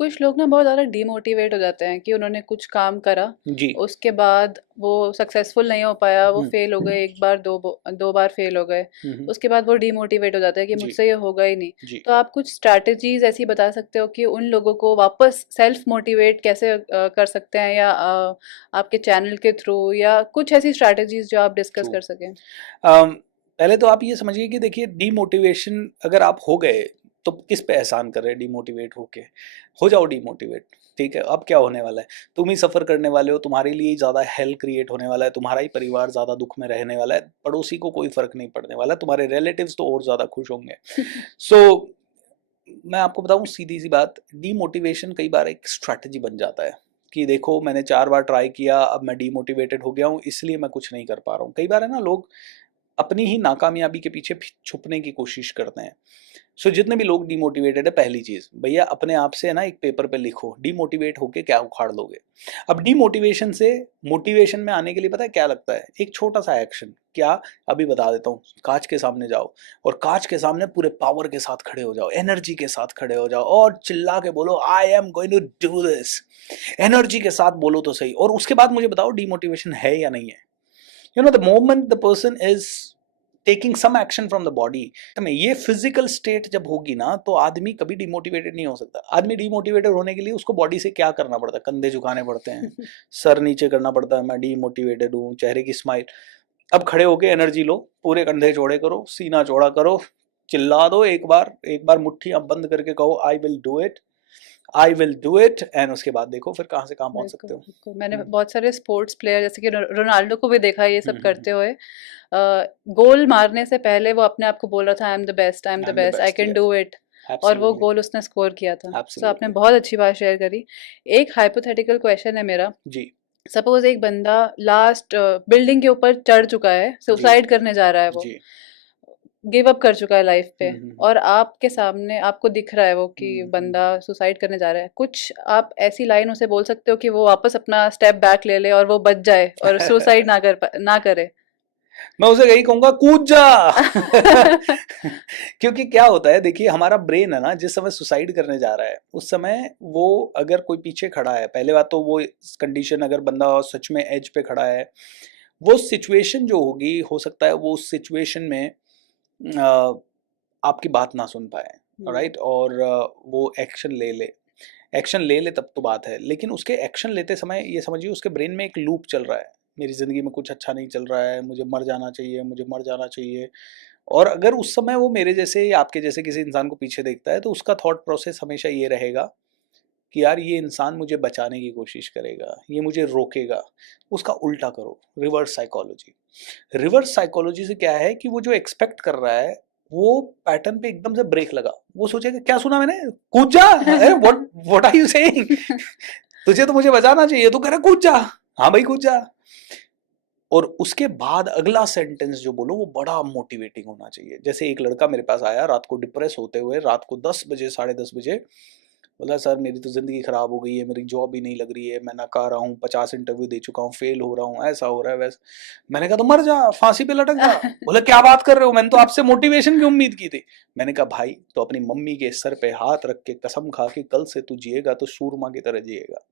कुछ लोग ना बहुत ज़्यादा डिमोटिवेट हो जाते हैं कि उन्होंने कुछ काम करा, जी। उसके बाद वो सक्सेसफुल नहीं हो पाया, वो हम्म। फेल हो गए, एक बार दो बार फेल हो गए, हम्म। उसके बाद वो डिमोटिवेट हो जाते हैं कि जी। मुझसे ये होगा ही नहीं। जी। तो आप कुछ स्ट्रैटेजीज ऐसी बता सकते हो कि उन लोगों को वापस सेल्फ मोटिवेट कैसे कर सकते हैं, या आपके चैनल के थ्रू, या कुछ ऐसी स्ट्रैटेजीज जो आप डिस्कस ट्रू। कर सकें। पहले तो आप ये समझिए कि देखिए डीमोटिवेशन अगर आप हो गए तो किस पे एहसान कर रहे हैं डीमोटिवेट होके। हो जाओ डीमोटिवेट, ठीक है। अब क्या होने वाला है, तुम ही सफ़र करने वाले हो, तुम्हारे लिए ही ज़्यादा हेल क्रिएट होने वाला है, तुम्हारा ही परिवार ज़्यादा दुख में रहने वाला है, पड़ोसी को कोई फ़र्क नहीं पड़ने वाला, तुम्हारे रिलेटिव्स तो और ज़्यादा खुश होंगे। सो मैं आपको बताऊं सीधी सी बात, डीमोटिवेशन कई बार एक स्ट्रैटेजी बन जाता है कि देखो मैंने 4 बार ट्राई किया, अब मैं डीमोटिवेटेड हो गया हूँ इसलिए मैं कुछ नहीं कर पा रहा हूँ। कई बार है ना, लोग अपनी ही नाकामयाबी के पीछे छुपने की कोशिश करते हैं। सो जितने भी लोग डीमोटिवेटेड है, पहली चीज भैया अपने आप से है ना एक पेपर पे लिखो डीमोटिवेट होके क्या उखाड़ लोगे। अब डीमोटिवेशन से मोटिवेशन में आने के लिए पता है क्या लगता है, एक छोटा सा एक्शन। क्या, अभी बता देता हूँ। कांच के सामने जाओ और कांच के सामने पूरे पावर के साथ खड़े हो जाओ, एनर्जी के साथ खड़े हो जाओ और चिल्ला के बोलो I am going to do this. Energy के साथ बोलो तो सही, और उसके बाद मुझे बताओ डीमोटिवेशन है या नहीं है। The moment the person is taking some action from the body, ये फिजिकल स्टेट जब होगी ना तो आदमी कभी डिमोटिवेटेड नहीं हो सकता। आदमी डिमोटिवेटेड होने के लिए उसको बॉडी से क्या करना पड़ता है, कंधे झुकाने पड़ते हैं, सर नीचे करना पड़ता है, मैं डिमोटिवेटेड हूँ, चेहरे की स्माइल। अब खड़े होके एनर्जी लो, पूरे कंधे चौड़े करो, सीना चौड़ा करो, चिल्ला दो एक बार मुट्ठियां बंद करके कहो I will do it, I will do it, and उसके बाद देखो फिर कहाँ से कहाँ पहुंच बिल्कुल सकते हो। बिल्कुल, मैंने बहुत सारे स्पोर्ट्स प्लेयर जैसे कि रोनाल्डो को भी देखा है ये सब करते हुए। गोल मारने से पहले वो अपने आप को बोल रहा था I am the best, I am I the am the best, I best, can do yes, it. और वो एब्सोल्युटली, गोल उसने स्कोर किया था। सो आपने एब्सोल्युटली। बहुत अच्छी बात शेयर करी। एक हाइपोथेटिकल क्वेश्चन है मेरा। जी। सपोज एक बंदा लास्ट बिल्डिंग के ऊपर चढ़ चुका है, जी। सुसाइड करने जा रहा है, वो जी। गिव अप कर चुका है लाइफ पे, हम्म। और आपके सामने आपको दिख रहा है वो कि हम्म। बंदा सुसाइड करने जा रहा है, कुछ आप ऐसी लाइन उसे बोल सकते हो कि वो वापस अपना स्टेप बैक ले ले और वो बच जाए और सुसाइड ना करे। मैं उसे यही कहूंगा कूद जा। क्योंकि क्या होता है देखिए, हमारा ब्रेन है ना जिस समय सुसाइड करने जा रहा है उस समय वो अगर कोई पीछे खड़ा है, पहले बात तो वो कंडीशन, अगर बंदा सच में एज पे खड़ा है, वो सिचुएशन जो होगी हो सकता है वो उस सिचुएशन में आपकी बात ना सुन पाए, हम्म। राइट, और वो एक्शन ले ले। एक्शन ले ले तब तो बात है, लेकिन उसके एक्शन लेते समय ये समझिए उसके ब्रेन में एक लूप चल रहा है, मेरी ज़िंदगी में कुछ अच्छा नहीं चल रहा है, मुझे मर जाना चाहिए, मुझे मर जाना चाहिए। और अगर उस समय वो मेरे जैसे या आपके जैसे किसी इंसान को पीछे देखता है तो उसका थॉट प्रोसेस हमेशा ये रहेगा कि यार ये इंसान मुझे बचाने की कोशिश करेगा, ये मुझे रोकेगा। उसका उल्टा करो, रिवर्स साइकोलॉजी। रिवर्स साइकोलॉजी से क्या है कि वो जो एक्सपेक्ट कर रहा है वो पैटर्न पे एकदम से ब्रेक लगा, वो सोचेगा क्या सुना मैंने, कूद जा, अरे what what are you saying, तुझे तो मुझे बचाना चाहिए, तू कह रहा कूद जा, हाँ भाई कूद जा। और उसके बाद अगला सेंटेंस जो बोलो वो बड़ा मोटिवेटिंग होना चाहिए। जैसे एक लड़का मेरे पास आया रात को डिप्रेस होते हुए, रात को 10 बजे 10:30 बजे, बोला सर मेरी तो ज़िंदगी ख़राब हो गई है, मेरी जॉब ही नहीं लग रही है, मैं नकारा हूँ, 50 इंटरव्यू दे चुका हूँ, फेल हो रहा हूँ, ऐसा हो रहा है वैसा। मैंने कहा तो मर जा, फांसी पे लटक जा। बोला क्या बात कर रहे हो, मैंने तो आपसे मोटिवेशन की उम्मीद की थी। मैंने कहा भाई तो अपनी मम्मी के सर पे हाथ रख के कसम खा के कल से तू जिएगा तो सूरमा की तरह जिएगा।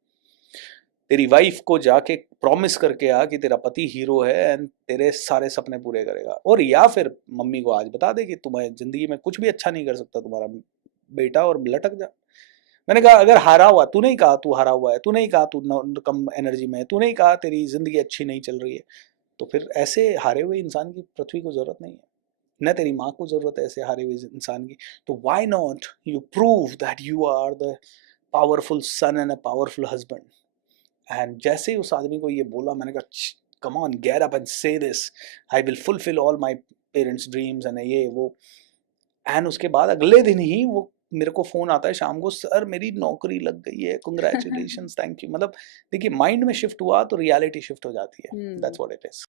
तेरी वाइफ को जाके प्रॉमिस करके आ कि तेरा पति हीरो है एंड तेरे सारे सपने पूरे करेगा, और या फिर मम्मी को आज बता दे कि तुम्हें जिंदगी में कुछ भी अच्छा नहीं कर सकता तुम्हारा बेटा, और लटक जा। मैंने कहा अगर हारा हुआ, तू नहीं कहा तू हारा हुआ है, तू नहीं कहा तू कम एनर्जी में है, तू नहीं कहा तेरी जिंदगी अच्छी नहीं चल रही है, तो फिर ऐसे हारे हुए इंसान की पृथ्वी को जरूरत नहीं है, न तेरी माँ को जरूरत है ऐसे हारे हुए इंसान की। तो why not you prove that you are the powerful son and a powerful husband. And जैसे ही उस आदमी को ये बोला, मैंने कहा come on get up and say this, I will fulfil all my parents dreams and ये वो। एंड उसके बाद अगले दिन ही वो मेरे को फोन आता है शाम को, सर मेरी नौकरी लग गई है, कंग्रेचुलेशंस, थैंक यू। मतलब देखिए माइंड में शिफ्ट हुआ तो रियलिटी शिफ्ट हो जाती है, hmm. That's what it is.